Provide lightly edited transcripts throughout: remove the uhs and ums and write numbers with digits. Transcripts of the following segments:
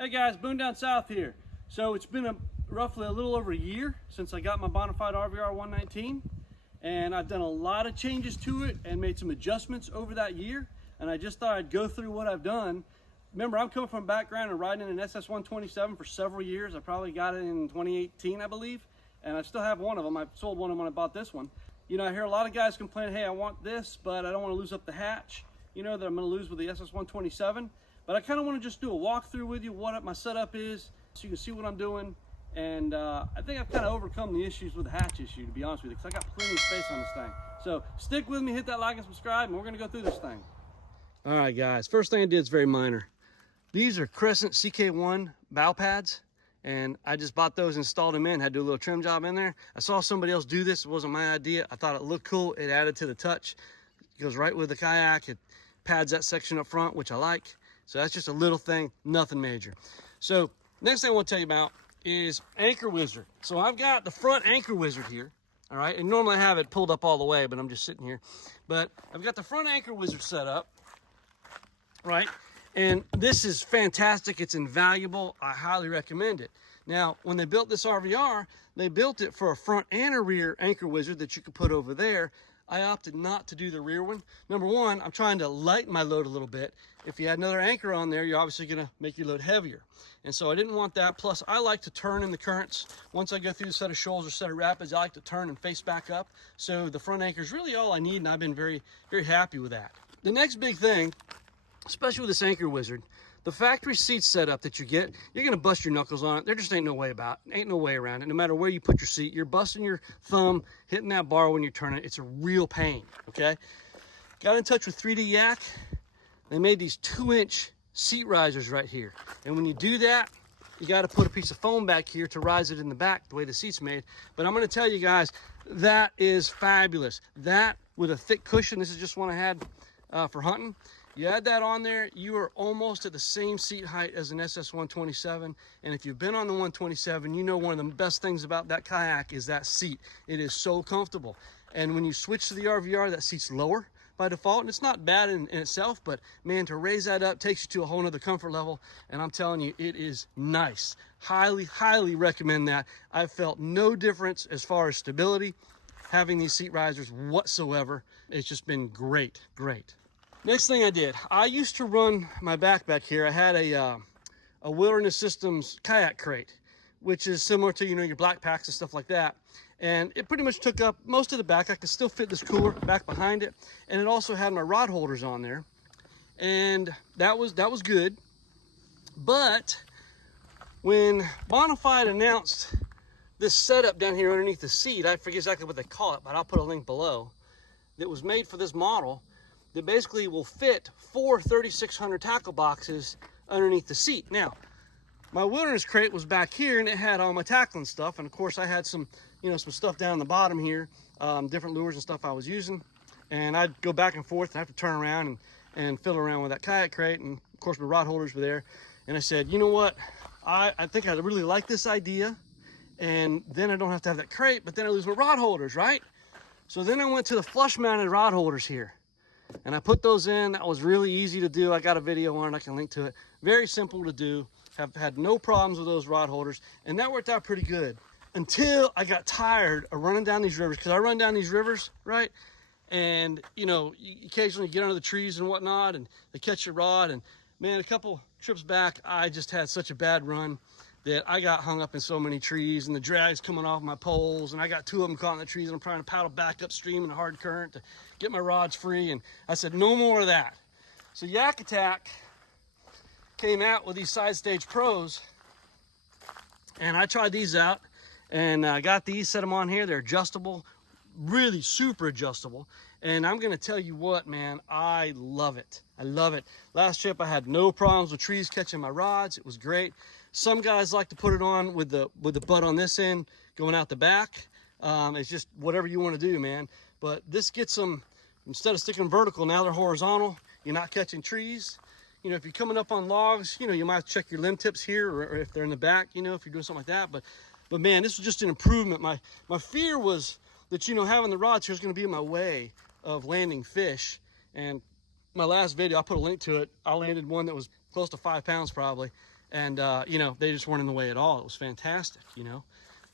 Hey guys, Boone down south here. So it's been roughly a little over a year since I got my Bonafide RVR 119, and I've done a lot of changes to it and made some adjustments over that year, and I just thought I'd go through what I've done. Remember, I'm coming from a background and riding an SS127 for several years. I probably got it in 2018, I believe, and I still have one of them. I sold one of them when I bought this one. You know, I hear a lot of guys complain, hey, I want this, but I don't want to lose up the hatch, you know, that I'm going to lose with the SS127. But I kind of want to just do a walkthrough with you, what my setup is, so you can see what I'm doing. And I think I've kind of overcome the issues with the hatch issue, to be honest with you, because I got plenty of space on this thing. So stick with me, hit that like and subscribe, and we're going to go through this thing. All right, guys. First thing I did is very minor. These are Crescent CK1 bow pads, and I just bought those, installed them in, had to do a little trim job in there. I saw somebody else do this. It wasn't my idea. I thought it looked cool. It added to the touch. It goes right with the kayak. It pads that section up front, which I like. So that's just a little thing, nothing major. So next thing I want to tell you about is Anchor Wizard. So I've got the front Anchor Wizard here, all right? And normally I have it pulled up all the way, but I'm just sitting here. But I've got the front Anchor Wizard set up, right? And this is fantastic. It's invaluable. I highly recommend it. Now, when they built this RVR, they built it for a front and a rear Anchor Wizard that you could put over there. I opted not to do the rear one. Number one, I'm trying to lighten my load a little bit. If you had another anchor on there, you're obviously gonna make your load heavier. And so I didn't want that. Plus, I like to turn in the currents. Once I go through a set of shoals or set of rapids, I like to turn and face back up. So the front anchor is really all I need, and I've been very, very happy with that. The next big thing, especially with this Anchor Wizard, the factory seat setup that you get, you're gonna bust your knuckles on it. There just ain't no way around it. No matter where you put your seat, you're busting your thumb, hitting that bar when you're turning. It's a real pain, okay? Got in touch with 3D Yak. They made these 2-inch seat risers right here. And when you do that, you gotta put a piece of foam back here to rise it in the back, the way the seat's made. But I'm gonna tell you guys, that is fabulous. That with a thick cushion, this is just one I had for hunting. You add that on there, you are almost at the same seat height as an SS127. And if you've been on the 127, you know one of the best things about that kayak is that seat. It is so comfortable. And when you switch to the RVR, that seat's lower by default. And it's not bad in itself, but man, to raise that up takes you to a whole nother comfort level. And I'm telling you, it is nice. Highly, highly recommend that. I've felt no difference as far as stability having these seat risers whatsoever. It's just been great, great. Next thing I did, I used to run my backpack here. I had a Wilderness Systems kayak crate, which is similar to, you know, your black packs and stuff like that. And it pretty much took up most of the back. I could still fit this cooler back behind it. And it also had my rod holders on there. And that was good. But when Bonafide announced this setup down here underneath the seat, I forget exactly what they call it, but I'll put a link below, that was made for this model, that basically will fit 4 3600 tackle boxes underneath the seat. Now, my wilderness crate was back here and it had all my tackling stuff. And of course I had some, you know, some stuff down the bottom here, different lures and stuff I was using. And I'd go back and forth and have to turn around and fiddle around with that kayak crate. And of course my rod holders were there. And I said, you know what? I think I really like this idea. And then I don't have to have that crate, but then I lose my rod holders, right? So then I went to the flush mounted rod holders here. And I put those in. That was really easy to do. I got a video on it. I can link to it. Very simple to do. Have had no problems with those rod holders. And that worked out pretty good until I got tired of running down these rivers. Because I run down these rivers, right? And, you know, you occasionally get under the trees and whatnot. And they catch your rod. And, man, a couple trips back, I just had such a bad run that I got hung up in so many trees, and the drag's coming off my poles, and I got 2 of them caught in the trees, and I'm trying to paddle back upstream in a hard current to get my rods free. And I said, no more of that. So Yak Attack came out with these Side Stage Pros, and I tried these out, and I got these, set them on here. They're adjustable, really super adjustable. And I'm gonna tell you what, man, I love it. I love it. Last trip I had no problems with trees catching my rods. It was great. Some guys like to put it on with the butt on this end going out the back. It's just whatever you want to do, man. But this gets them, instead of sticking vertical, now they're horizontal. You're not catching trees. You know, if you're coming up on logs, you know, you might have to check your limb tips here, or if they're in the back, you know, if you're doing something like that. But man, this was just an improvement. My fear was that, you know, having the rods here is going to be in my way of landing fish. And my last video, I'll put a link to it. I landed one that was close to 5 pounds probably. And you know, they just weren't in the way at all. It was fantastic, you know.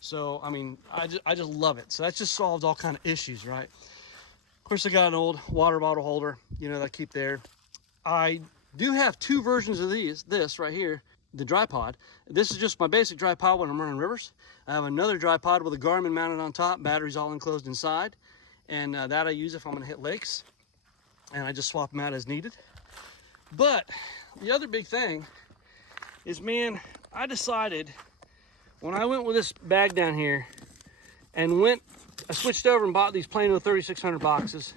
So I mean, I just love it. So that just solves all kind of issues, right? Of course, I got an old water bottle holder, you know, that I keep there. I do have two versions of this right here, the dry pod. This is just my basic dry pod when I'm running rivers. I have another dry pod with a Garmin mounted on top, batteries all enclosed inside, and that I use if I'm gonna hit lakes, and I just swap them out as needed. But the other big thing is, man, I decided when I went with this bag down here and I switched over and bought these Plano 3600 boxes.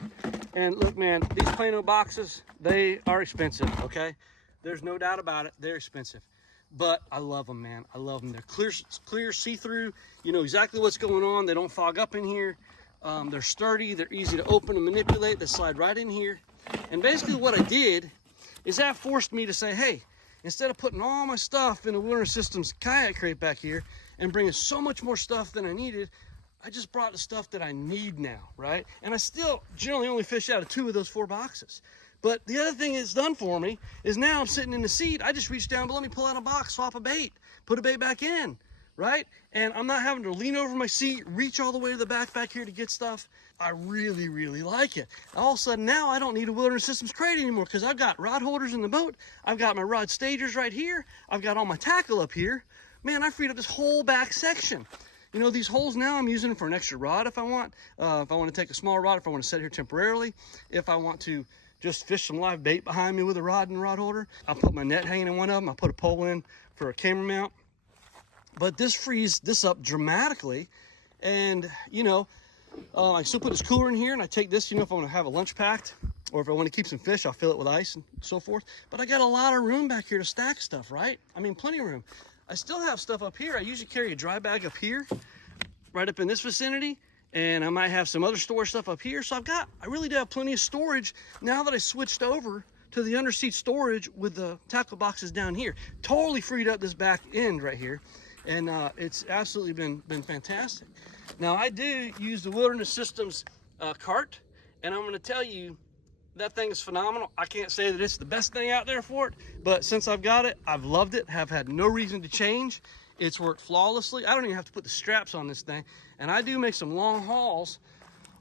And look, man, these Plano boxes, they are expensive, okay? There's no doubt about it, they're expensive. But I love them, man, I love them. They're clear, see-through, you know exactly what's going on. They don't fog up in here. They're sturdy, they're easy to open and manipulate. They slide right in here. And basically what I did is that forced me to say, hey, instead of putting all my stuff in the Wilderness Systems kayak crate back here and bringing so much more stuff than I needed, I just brought the stuff that I need now, right? And I still generally only fish out of 2 of those 4 boxes. But the other thing it's done for me is now I'm sitting in the seat. I just reach down below me, pull out a box, swap a bait, put a bait back in, right? And I'm not having to lean over my seat, reach all the way to the back here to get stuff. I really, really like it. All of a sudden now I don't need a Wilderness Systems crate anymore because I've got rod holders in the boat. I've got my rod stagers right here. I've got all my tackle up here. Man, I freed up this whole back section. You know, these holes now I'm using for an extra rod if I want. If I want to take a small rod, if I want to set here temporarily, if I want to just fish some live bait behind me with a rod and a rod holder. I'll put my net hanging in one of them. I'll put a pole in for a camera mount. But this frees this up dramatically. And, you know, I still put this cooler in here, and I take this, you know, if I want to have a lunch packed, or if I want to keep some fish, I'll fill it with ice and so forth. But I got a lot of room back here to stack stuff, right? I mean, plenty of room. I still have stuff up here. I usually carry a dry bag up here, right up in this vicinity, and I might have some other storage stuff up here. So I really do have plenty of storage now that I switched over to the underseat storage with the tackle boxes down here. Totally freed up this back end right here, and it's absolutely been fantastic. Now I do use the Wilderness Systems cart, and I'm going to tell you that thing is phenomenal. I can't say that it's the best thing out there for it, but since I've got it, I've loved it, have had no reason to change. It's worked flawlessly. I don't even have to put the straps on this thing, and I do make some long hauls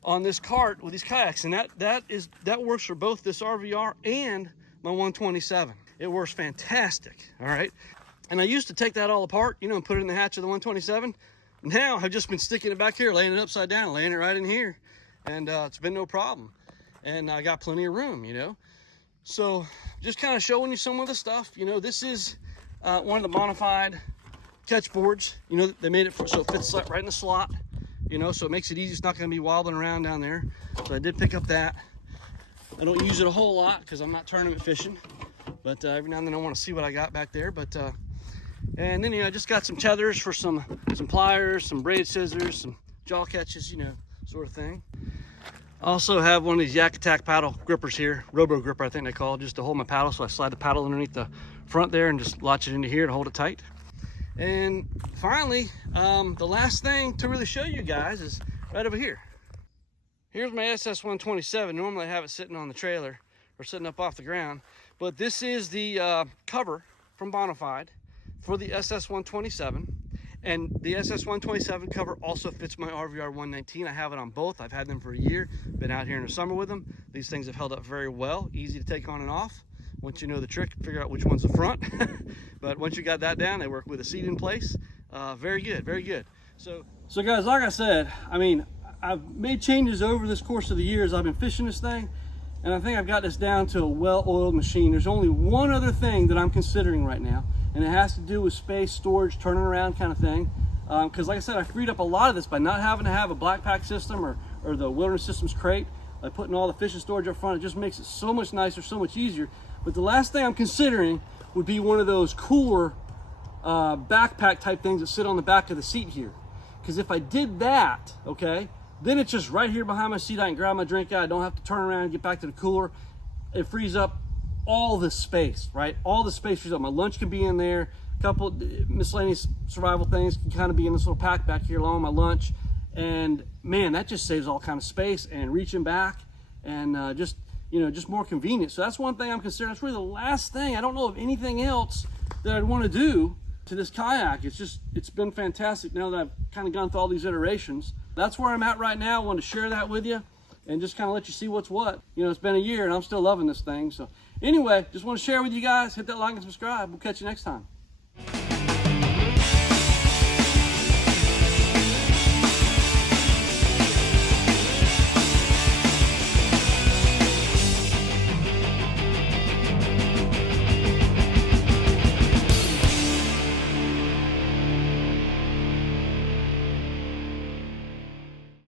on this cart with these kayaks, and that works for both this RVR and my 127. It works fantastic, all right? And I used to take that all apart, you know, and put it in the hatch of the 127. Now I've just been sticking it back here, laying it upside down, laying it right in here, and it's been no problem. And I got plenty of room, you know. So just kind of showing you some of the stuff. You know, this is one of the Bonafide catch boards. You know, they made it so it fits right in the slot, you know, so it makes it easy. It's not going to be wobbling around down there. So I did pick up that. I don't use it a whole lot because I'm not tournament fishing, but every now and then I want to see what I got back there. But and then, you know, I just got some tethers for some pliers, some braid scissors, some jaw catches, you know, sort of thing. I also have one of these Yak Attack paddle grippers here, Robo Gripper I think they call it, just to hold my paddle. So I slide the paddle underneath the front there and just latch it into here to hold it tight. And finally, the last thing to really show you guys is right over here. Here's my SS127. Normally I have it sitting on the trailer or sitting up off the ground, but this is the cover from Bonafide for the SS127. And the SS127 cover also fits my RVR 119. I have it on both. I've had them for a year. Been out here in the summer with them. These things have held up very well. Easy to take on and off. Once you know the trick, figure out which one's the front. But once you got that down, they work with a seat in place. Very good, very good. So guys, like I said, I mean, I've made changes over this course of the years I've been fishing this thing, and I think I've got this down to a well-oiled machine. There's only one other thing that I'm considering right now, and it has to do with space, storage, turning around kind of thing. Because like I said, I freed up a lot of this by not having to have a black pack system or the Wilderness Systems crate. By putting all the fishing storage up front, it just makes it so much nicer, so much easier. But the last thing I'm considering would be one of those cooler backpack type things that sit on the back of the seat here. Because if I did that, okay, then it's just right here behind my seat. I can grab my drink out. I don't have to turn around and get back to the cooler. It frees up all the space, right? All the space frees up. My lunch can be in there. A couple miscellaneous survival things can kind of be in this little pack back here along with my lunch. And man, that just saves all kind of space and reaching back and just, you know, just more convenient. So that's one thing I'm considering. That's really the last thing. I don't know of anything else that I'd want to do to this kayak. It's been fantastic now that I've kind of gone through all these iterations. That's where I'm at right now. I want to share that with you and just kind of let you see what's what. You know, it's been a year and I'm still loving this thing. So anyway, just want to share with you guys. Hit that like and subscribe. We'll catch you next time.